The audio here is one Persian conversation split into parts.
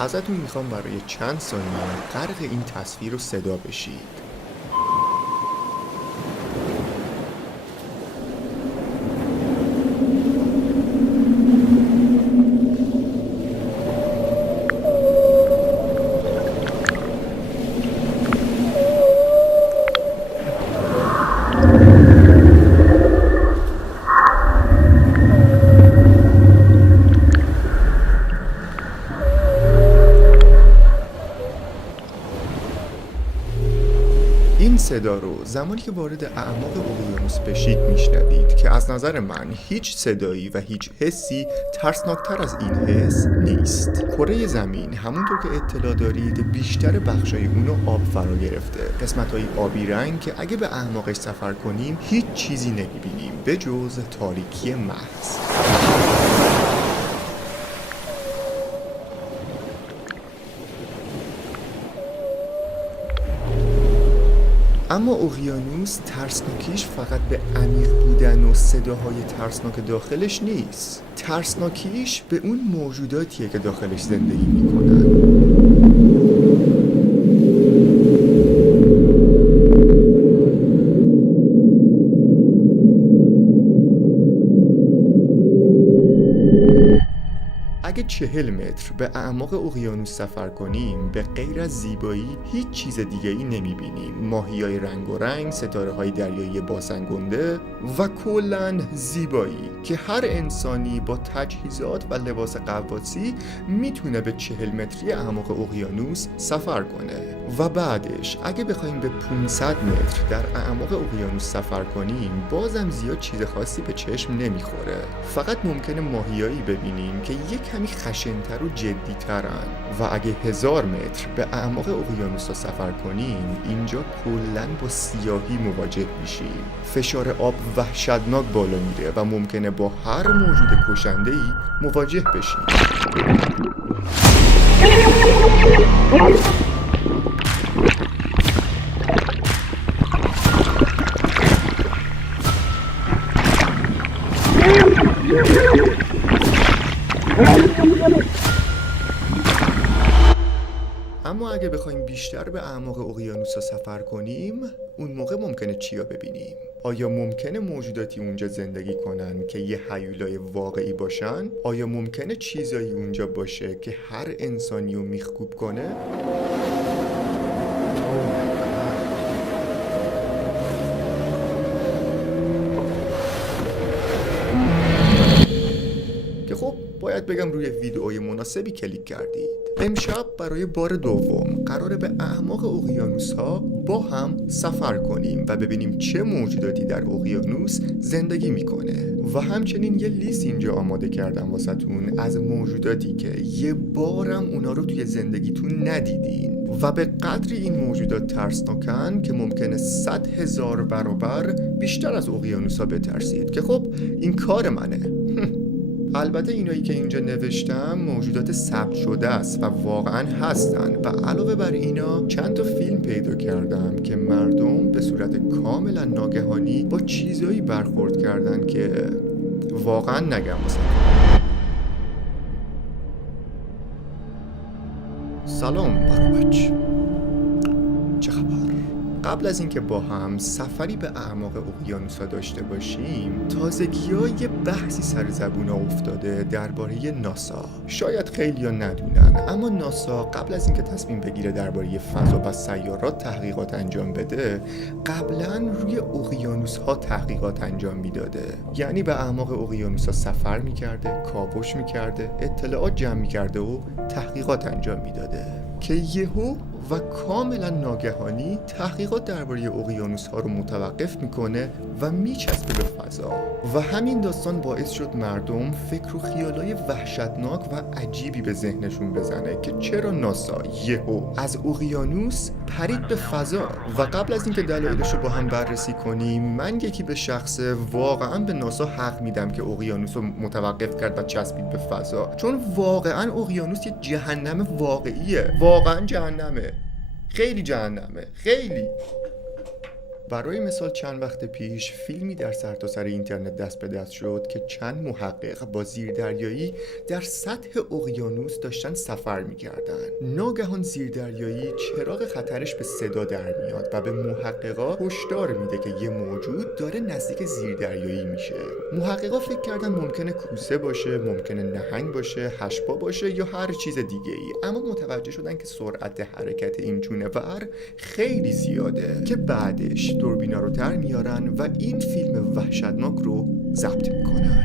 ازتون میخوام برای چند ثانیه غرق این تصویر و صدا بشید. این صدا رو زمانی که وارد اعماق اقیانوس بشید میشنوید که از نظر من هیچ صدایی و هیچ حسی ترسناکتر از این حس نیست. کره زمین همونطور که اطلاع دارید بیشتر بخشای اونو آب فرا گرفته، قسمت‌های آبی رنگ که اگه به اعماقش سفر کنیم هیچ چیزی نمیبینیم به جز تاریکی محض. اما اقیانوس ترسناکیش فقط به عمیق بودن و صداهای ترسناک داخلش نیست. ترسناکیش به اون موجوداتیه که داخلش زندگی میکنن. اگه 40 متر به اعماق اقیانوس سفر کنیم به غیر از زیبایی هیچ چیز دیگه ای نمیبینیم. ماهیای رنگ و رنگ، ستاره های دریایی باسنگنده و کلاً زیبایی که هر انسانی با تجهیزات و لباس غواصی میتونه به 40 متری اعماق اقیانوس سفر کنه. و بعدش اگه بخوایم به 500 متر در اعماق اقیانوس سفر کنیم بازم زیاد چیز خاصی به چشم نمیخوره. فقط ممکنه ماهیایی ببینیم که یک کمی خشن‌تر و جدی‌ترن. و اگه 1000 متر به اعماق اقیانوس سفر کنیم اینجا کلاً با سیاهی مواجه میشیم. فشار آب وحشتناک بالا میره و ممکنه با هر موجود کشنده‌ای مواجه بشیم. اما اگه بخوایم بیشتر به اعماق اقیانوس‌ها سفر کنیم اون موقع ممکنه چیا ببینیم؟ آیا ممکنه موجوداتی اونجا زندگی کنن که یه هیولای واقعی باشن؟ آیا ممکنه چیزایی اونجا باشه که هر انسانی رو میخکوب کنه؟ که خب باید بگم روی ویدئوی مناسبی کلیک کردید. امشب برای بار دوم قراره به اعماق اقیانوس‌ها با هم سفر کنیم و ببینیم چه موجوداتی در اقیانوس زندگی میکنه. و همچنین یه لیست اینجا آماده کردم واسهتون از موجوداتی که یه بارم اونا رو توی زندگیتون ندیدین و به قدری این موجودات ترسناکن که ممکنه 100,000 برابر بیشتر از اقیانوس‌ها بترسید. که خب این کار منه. البته اینایی که اینجا نوشتم موجودات ثبت شده است و واقعا هستن و علاوه بر اینا چند تا فیلم پیدا کردم که مردم به صورت کاملا ناگهانی با چیزایی برخورد کردن که واقعا نگم واسه. سلام بروچ، چه خبر؟ قبل از اینکه با هم سفری به اعماق اقیانوس‌ها داشته باشیم تازگی‌ها یه بحثی سر زبون افتاده درباره ناسا. شاید خیلی‌ها ندونن اما ناسا قبل از اینکه تصمیم بگیره درباره فضا و سیارات تحقیقات انجام بده قبلا روی اقیانوس‌ها تحقیقات انجام میداده. یعنی به اعماق اقیانوس‌ها سفر میکرده، کاوش میکرده، اطلاعات جمع میکرده و تحقیقات انجام میداده که یهو و کاملا ناگهانی تحقیقات درباره اقیانوس‌ها رو متوقف میکنه و میچسبه به فضا. و همین داستان باعث شد مردم فکر و خیالای وحشتناک و عجیبی به ذهنشون بزنه که چرا ناسا یهو از اقیانوس پرید به فضا. و قبل از اینکه دلایلش رو با هم بررسی کنیم من یکی به شخص واقعا به ناسا حق میدم که اقیانوس رو متوقف کرد و چسبید به فضا، چون واقعا اقیانوس یه جهنم واقعیه. واقعا جهنمه، خیلی جهنمه، خیلی. برای مثال چند وقت پیش فیلمی در سرتاسر اینترنت دست به دست شد که چند محقق با زیردریایی در سطح اقیانوس داشتن سفر می‌کردن. ناگهان زیردریایی چراغ خطرش به صدا در میاد و به محققا هشدار میده که یه موجود داره نزدیک زیردریایی میشه. محققا فکر کردن ممکنه کوسه باشه، ممکنه نهنگ باشه، هشپا باشه یا هر چیز دیگه ای، اما متوجه شدن که سرعت حرکت این جونور خیلی زیاده که بعدش دوربینا رو در میارن و این فیلم وحشتناک رو ضبط میکنن.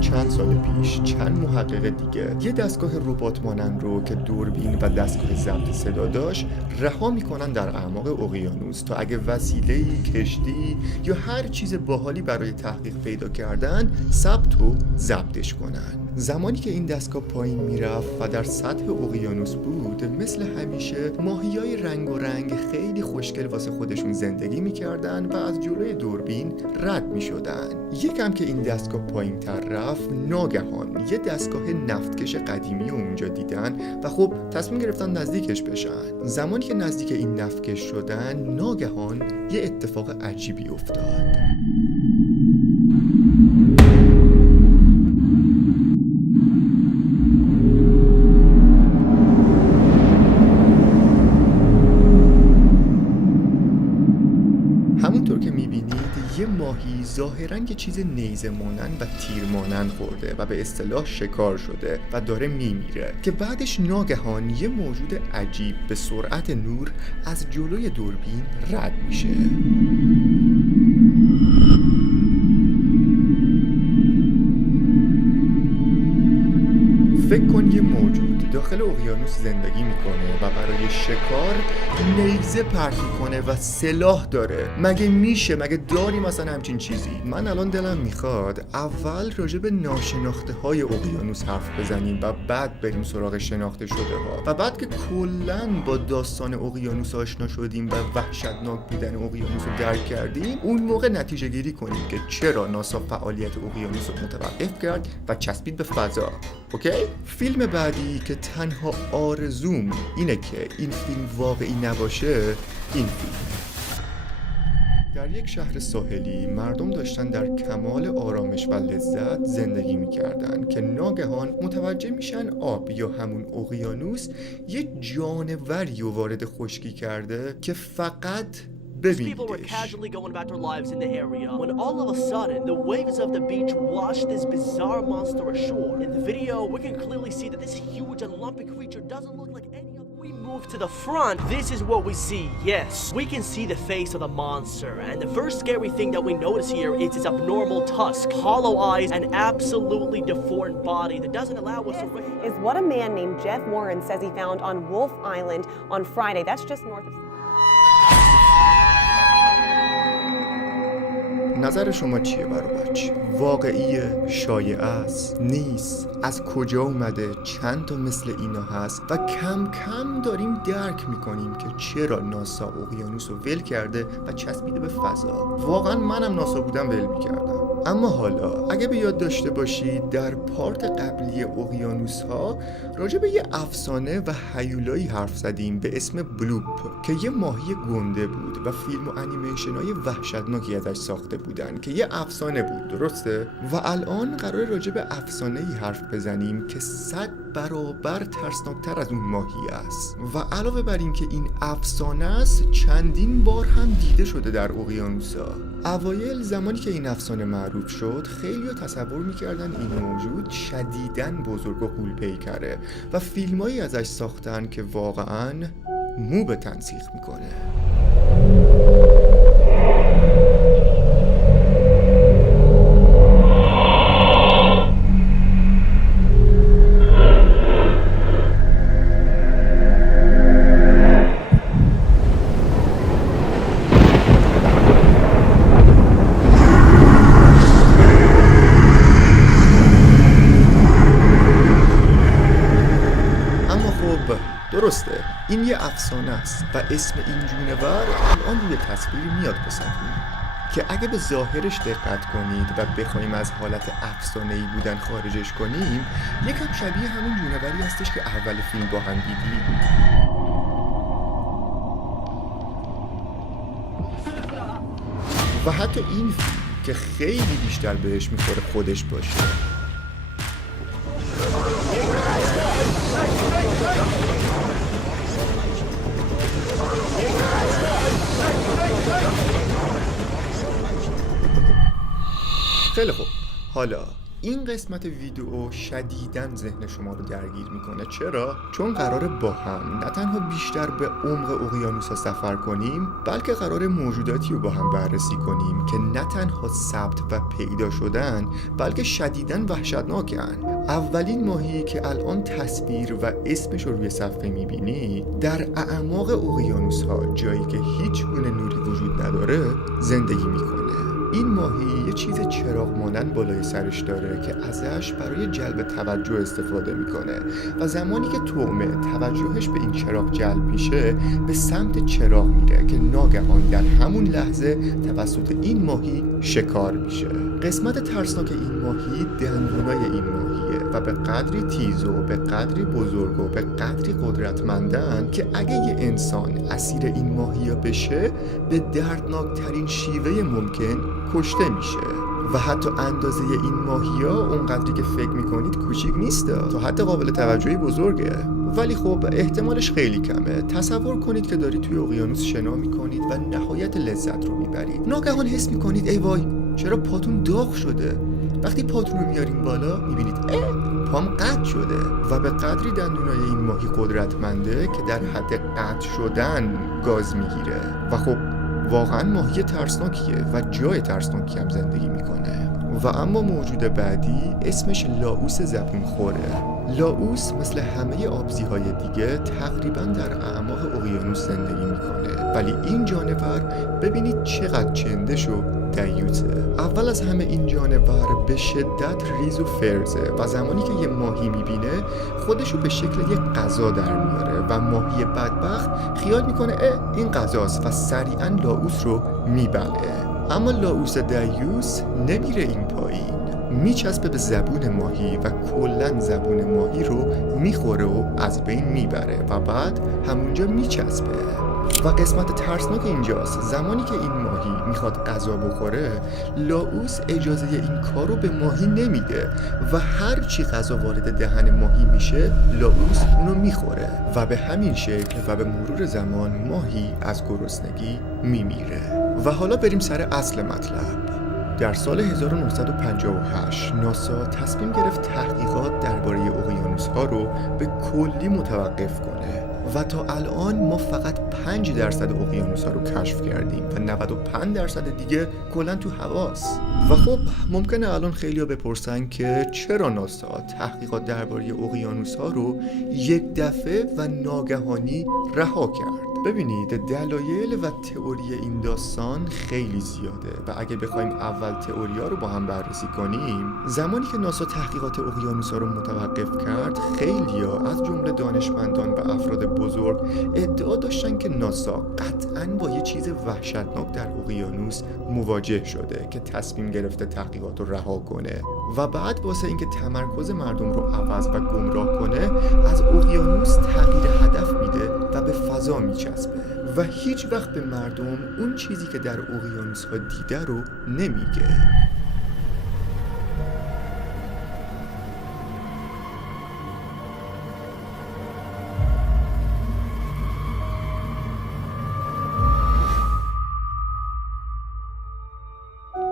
چند سال پیش چند محقق دیگه یه دستگاه ربات مانند رو که دوربین و دستگاه ضبط صدا داشت رها میکنن در اعماق اقیانوس تا اگه وسیله‌ای، کشتی یا هر چیز باحالی برای تحقیق پیدا کردن ثبت و ضبطش کنن. زمانی که این دستگاه پایین میرفت و در سطح اقیانوس بود، مثل همیشه ماهیای رنگ و رنگ خیلی خوشگل واسه خودشون زندگی میکردن و از جلوی دوربین رد میشدن. یکم که این دستگاه پایین تر رفت، ناگهان یه دستگاه نفتکش قدیمی اونجا دیدن و خب تصمیم گرفتن نزدیکش بشن. زمانی که نزدیک این نفتکش شدن، ناگهان یه اتفاق عجیبی افتاد. همونطور که میبینید یه ماهی ظاهراً یه چیز نیزه مانند و تیر مانند خورده و به اصطلاح شکار شده و داره میمیره که بعدش ناگهان یه موجود عجیب به سرعت نور از جلوی دوربین رد میشه. فکر کن یه موجود داخل اقیانوس زندگی میکنه و برای شکار نیزه پرت میکنه و سلاح داره. مگه میشه؟ مگه داریم مثلا همچین چیزی؟ من الان دلم میخواد اول راجع به ناشناخته های اقیانوس حرف بزنیم و بعد بریم سراغ شناخته شده ها و بعد که کلن با داستان اقیانوس آشنا شدیم و وحشتناک بودن اقیانوس رو درک کردیم، اون موقع نتیجه گیری کنیم که چرا ناسا فعالیت اقیانوس رو متوقف کرد و چسبید به فضا. اوکی؟ فیلم بعدی که تنها آرزوم اینه که این فیلم واقعی نباشه، این فیلم. در یک شهر ساحلی مردم داشتن در کمال آرامش و لذت زندگی میکردن که ناگهان متوجه میشن آب یا همون اقیانوس یه جانوری رو وارد خشکی کرده که فقط People were casually going about their lives in the area when all of a sudden the waves of the beach washed this bizarre monster ashore. In the video, we can clearly see that this huge and lumpy creature doesn't look like any other. We move to the front. This is what we see. Yes, we can see the face of the monster, and the first scary thing that we notice here is its abnormal tusk, hollow eyes, and absolutely deformed body that doesn't allow us to recognize. Is what a man named Jeff Warren says he found on Wolf Island on Friday. That's just north of. نظر شما چیه برابچ؟ واقعیه؟ شایعه است؟ نیست؟ از کجا اومده؟ چند تا مثل اینا هست؟ و کم کم داریم درک میکنیم که چرا ناسا اقیانوس رو ول کرده و چسبیده به فضا. واقعا منم ناسا بودم ول میکردم. اما حالا اگه به یاد داشته باشید در پارت قبلی اقیانوس ها راجع به یه افسانه و هیولایی حرف زدیم به اسم بلوپ که یه ماهی گنده بود و فیلم و انیمیشن های وحشتناکی ازش ساخته بودن که یه افسانه بود، درسته؟ و الان قرار راجع به افسانه‌ای حرف بزنیم که 100 برابر ترسناکتر از اون ماهی است و علاوه بر این که این افسانه است چندین بار هم دیده شده در اقیانوس‌ها. اوایل زمانی که این افسانه معروف شد خیلی‌ها تصور می‌کردن این موجود شدیداً بزرگ و غول‌پیکره و فیلمایی ازش ساختن که واقعاً مو به تنسیخ میکنه. این یه افسانه است و اسم این جونور الان روی تصویر میاد واسهتون که اگه به ظاهرش دقت کنید و بخوایم از حالت افسانه‌ای بودن خارجش کنیم، یکم شبیه همون جونوری هستش که اول فیلم با هم دیدیم. و حتی این فیلم که خیلی بیشتر بهش میخوره خودش باشه. خیلی خوب، حالا این قسمت ویدیو شدیداً ذهن شما رو درگیر میکنه. چرا؟ چون قراره با هم نه تنها بیشتر به عمق اقیانوس‌ها سفر کنیم، بلکه قراره موجوداتی رو با هم بررسی کنیم که نه تنها ثبت و پیدا شدن، بلکه شدیداً وحشتناکن. اولین ماهی که الان تصویر و اسمش رو روی صفحه میبینی، در اعماق اقیانوس‌ها، جایی که هیچ گونه نوری وجود نداره، زندگی میکنه. این ماهی یه چیز چراغ مانند بالای سرش داره که ازش برای جلب توجه استفاده میکنه و زمانی که طعمه توجهش به این چراغ جلب میشه، به سمت چراغ میره که ناگهان در همون لحظه توسط این ماهی شکار میشه. قسمت ترسناک این ماهی دندونای این ماهیه و به قدری تیز و به قدری بزرگ و به قدری قدرتمندن که اگه یه انسان اسیر این ماهی بشه، به دردناک ترین شیوه ممکن کشته میشه. و حتی اندازه این ماهیا اونقدری که فکر میکنید کوچیک نیست، تا حتی قابل توجهی بزرگه. ولی خب احتمالش خیلی کمه. تصور کنید که دارید توی اقیانوس شنا میکنید و نهایت لذت رو میبرید. ناگهان حس میکنید ای وای، چرا پاتون داغ شده؟ وقتی پاتون رو میارین بالا میبینید پام قطع شده. و به قدری دندونای این ماهی قدرتمنده که در حد قطع شدن گاز میگیره. و خب واقعا ماهی ترسناکیه و جای ترسناکی هم زندگی میکنه. و اما موجود بعدی اسمش لاووس زبونخوره. لاووس مثل همه آبزی‌های دیگه تقریبا در اعماق اقیانوس زندگی میکنه، ولی این جانور ببینید چقدر چندش و دیوته. اول از همه این جانور به شدت ریز و فرزه و زمانی که یه ماهی میبینه خودشو به شکل یک غذا در میاره و ماهی بدبخت خیال میکنه این غذاست و سریعا لاووس رو میبلعه. اما لاووس دیوس نمیره این پایین، میچسبه به زبون ماهی و کلن زبون ماهی رو میخوره و از بین میبره و بعد همونجا میچسبه. و قسمت ترسناک اینجاست، زمانی که این ماهی میخواد غذا بخوره، لاووس اجازه این کار رو به ماهی نمیده و هر چی غذا وارد دهن ماهی میشه، لاووس اونو میخوره و به همین شکل و به مرور زمان ماهی از گرسنگی میمیره. و حالا بریم سر اصل مطلب. در سال 1958 ناسا تصمیم گرفت تحقیقات درباره اقیانوس‌ها رو به کلی متوقف کنه و تا الان ما فقط 5% اقیانوس‌ها رو کشف کردیم و 95% دیگه کلاً تو هواست. و خب ممکنه الان خیلی‌ها بپرسن که چرا ناسا تحقیقات درباره اقیانوس‌ها رو یک دفعه و ناگهانی رها کرد. ببینید دلایل و تئوری این داستان خیلی زیاده و اگه بخوایم اول تئوریا رو با هم بررسی کنیم، زمانی که ناسا تحقیقات اقیانوس‌ها رو متوقف کرد، خیلی‌ها از جمله دانشمندان و افراد بزرگ ادعا داشتن که ناسا قطعاً با یه چیز وحشتناک در اقیانوس مواجه شده که تصمیم گرفته تحقیقات رو رها کنه و بعد واسه اینکه تمرکز مردم رو عوض و گمراه کنه، از اقیانوس تغییر هدف میده و به فضا میچسبه و هیچ وقت به مردم اون چیزی که در اقیانوس‌ها دیده رو نمیگه.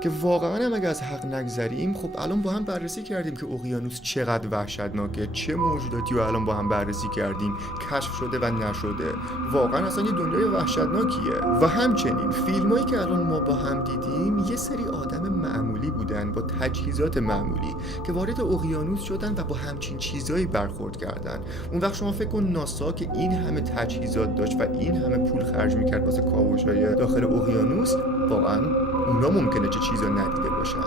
که واقعا هم اگه از حق نگذریم، خب الان با هم بررسی کردیم که اقیانوس چقدر وحشتناکه، چه موجوداتی رو الان با هم بررسی کردیم، کشف شده و نشده. واقعا اصلا یه دنیای وحشتناکیه. و همچنین فیلمایی که الان ما با هم دیدیم یه سری آدم معمولی بودن با تجهیزات معمولی که وارد اقیانوس شدن و با همچین چیزایی برخورد کردن. اون وقت شما فکر کن ناسا که این همه تجهیزات داشت و این همه پول خرج میکرد واسه کاوش‌های داخل اقیانوس، واقعا اونا ممکنه چه چیزا ندیده باشن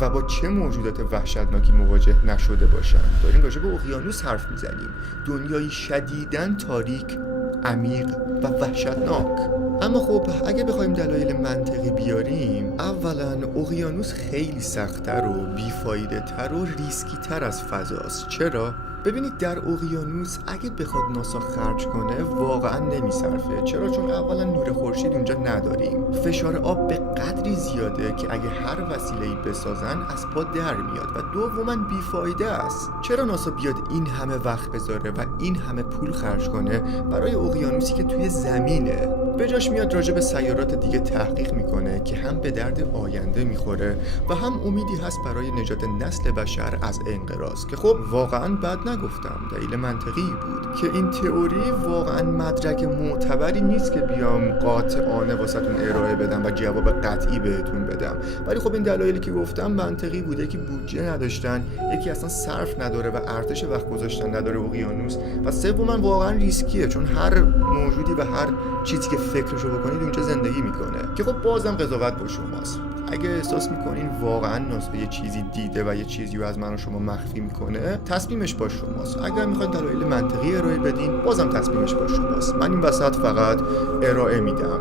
و با چه موجودات وحشتناکی مواجه نشده باشن. داریم راجع به اقیانوس حرف میزنیم، دنیایی شدیداً تاریک عمیق و وحشتناک. اما خب اگه بخوایم دلایل منطقی بیاریم، اولا اقیانوس خیلی سخت‌تر و بیفایده تر و ریسکی تر از فضاست. چرا؟ ببینید در اقیانوس اگه بخواد ناسا خرج کنه واقعا نمیصرفه. چرا؟ چون اولا نور خورشید اونجا نداریم، فشار آب به قدری زیاده که اگه هر وسیله‌ای بسازن از پا در میاد و دوما بیفایده است. چرا ناسا بیاد این همه وقت بذاره و این همه پول خرج کنه برای اقیانوسی که توی زمینه؟ به جاش میاد راجع به سیارات دیگه تحقیق میکنه که هم به درد آینده میخوره و هم امیدی هست برای نجات نسل بشر از انقراض. که خب واقعا بد نگفتم، دلیل منطقی بود که این تئوری واقعا مدرک معتبری نیست که بیام قاطعانه واسهتون ارائه بدم و جواب قطعی بهتون بدم، ولی خب این دلایلی که گفتم منطقی بوده که بودجه نداشتن، یکی اصلا صرف نداره و ارتش وقت گذاشتن نداره اقیانوس، و سوما واقعا ریسکیه چون هر موجودی و هر چیزی که فکرشو بکنید اونجا زندگی میکنه. که خب بازم قضاوت با شماست. اگه احساس میکنین واقعا ناسا یه چیزی دیده و یه چیزی رو از من و شما مخفی میکنه، تصمیمش با شماست. اگر میخواین دلایل منطقی ارائه بدین، بازم تصمیمش با شماست. من این وسط فقط ارائه میدم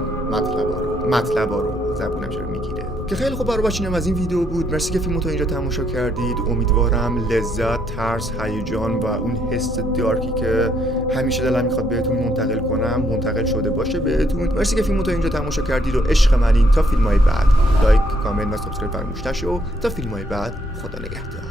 مطلبا رو زبونم چرا میگیره. که خیلی خوب برای بچینم از این ویدیو بود. مرسی که فیلمو تا اینجا تماشا کردید. امیدوارم لذت، ترس، هیجان و اون حس دارکی که همیشه دلم میخواد بهتون منتقل کنم منتقل شده باشه بهتون. مرسی که فیلمو تا اینجا تماشا کردید و عشق منین. تا فیلمای بعد لایک، کامنت و سابسکرایب فراموش نشه. تا فیلمای بعد خدا نگهدار.